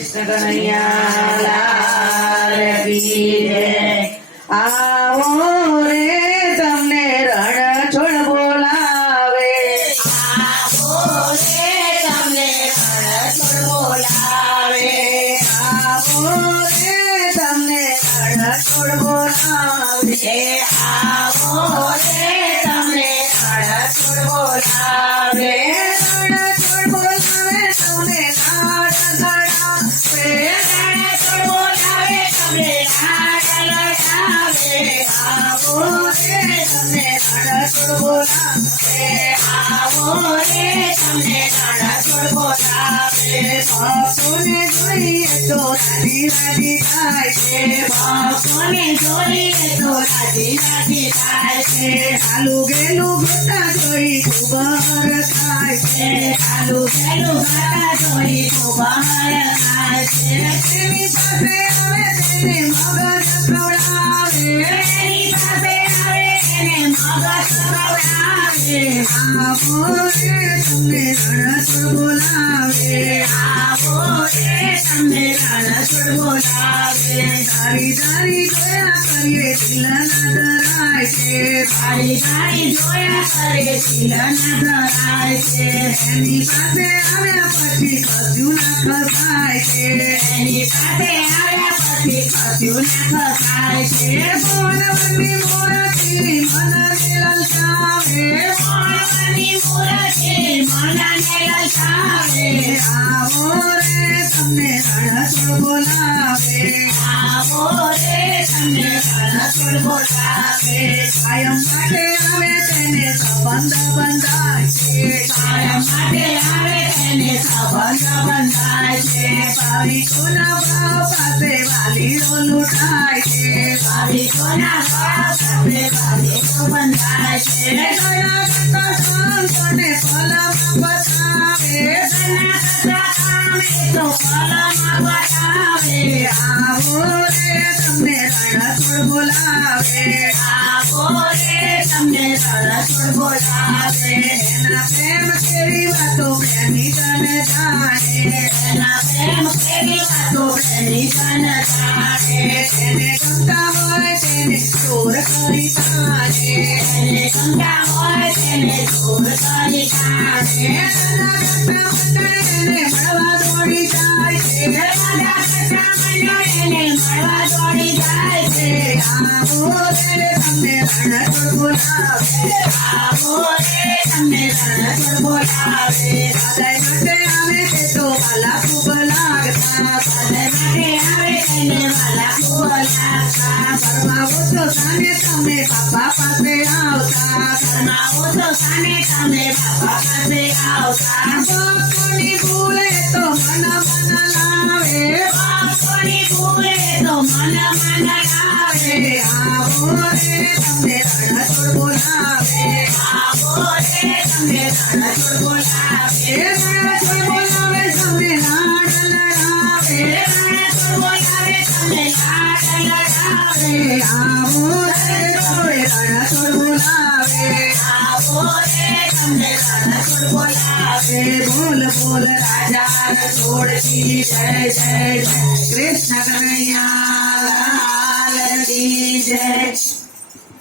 કૃષ્ણ કનૈયા લાલ કી જય। આવો રે તમને રણછોડ બોલાવે, આવો રે તમને રણછોડ બોલાવે, આવો રે તમને રણછોડ બોલાવે, આવો રે તમને રણછોડ બોલાવે, રણછોડ બોલાવે તમને નાદ લડાવે, રણછોડ બોલાવે તમને નાદ લડાવે, આવો રે તમને રણછોડ બોલાવે, આવો રે તમને રણછોડ બોલાવે, ભક્તોને જોઈએ તો રાજી રાજી થાય છે, ભક્તોને જોઈએ તો રાજી રાજી થાય છે, ચાલુ ગેલું ગોતા જોઈ ખૂબ થાય છે, ચાલુ ચાલુ ગાતા જોઈ ખૂબ થાય છે, તેની પાસે આવે તેને મગજ ખવડાવે, એની પાસે આવે એને મગજ ખવડાવે, આવો રે તમને રણછોડ બોલાવે, આવો રે તમને રણછોડ બોલાવે, તારી તારી જોયા કરીએ દિલ ના ધરાય છે, તારી તારી જોયા કરે દિલ ના ધરાય છે, એની પાસે આવ્યા પછી કશું ના ખસાય છે, એની પાસે આવ્યા પછી કશું ના ખસાય છે, મોરવની મોરથી મનને લલચાવે, મોરવની મૂરતી મનને લલચાવે, આવો રે તમને રણછોડ બોલાવે, આવો રે તમને રણછોડ બોલાવે, કાયમ માટે આવે તેને સંબંધ બંધાય છે, કાયમ માટે આવે તેને સંબંધ બંધાય છે, ભાવિકોના ભાવ પાસે વાલીઓ લૂંટાય છે, ભાવિકોના ભાવ સાથે ભાવિકો બંધાય છે, દયા કરતા સંતોને ફલમાં બતાવે, ઘણા બધા કામે તો ફળમાં બતાવે, આવો રે તમને રણછોડ બોલાવે, આવો રે તમને રણછોડ બોલાવે, એના પ્રેમ કેવી વાતો પ્રેમી તન જાણે, એના પ્રેમ કેવી વાતો પ્રેમી તન જાણે, એને ગમતા હોય તેને ચોર કરી તાણે, એને ગમતા હોય તેને દૂર કરી કાઢે, એના કરતા મંડળ એને મળવા દોડી જાય છે, બધા કરતા મંડળ એને મળવા દોડી જાય છે, આવો રે તમને રણછોડ બોલાવે, આવો રે તમને રણછોડ બોલાવે, સદાય માટે આવે તે તો વાલા ખૂબ લાગતા, ભલે માટે આવે તેને વાલા ખૂબ લાગતા, ફરમાવો તો સામે તમે બાપા પાસે આવતા, ફરમાવો તો સામે તમે બાપા પાસે આવતા, ભક્તોની ભૂલે તો મન લાવે, ભક્તોની ભૂલે તો મન લાવે, આવો રે તમને રણછોડ બોલાવે, આવો રે તમને રણછોડ બોલાવે, રણછોડ બોલાવે તમને લાડ લડાવે, રણછોડ બોલાવે તમને લાડ લડાવે, આવો રે તમને રણછોડ બોલાવે, આવો રે તમને રણછોડ બોલાવે, બોલ બોલ રાજા રણછોડજી જય જય જય, કૃષ્ણ કનૈયા લાલ કી જય।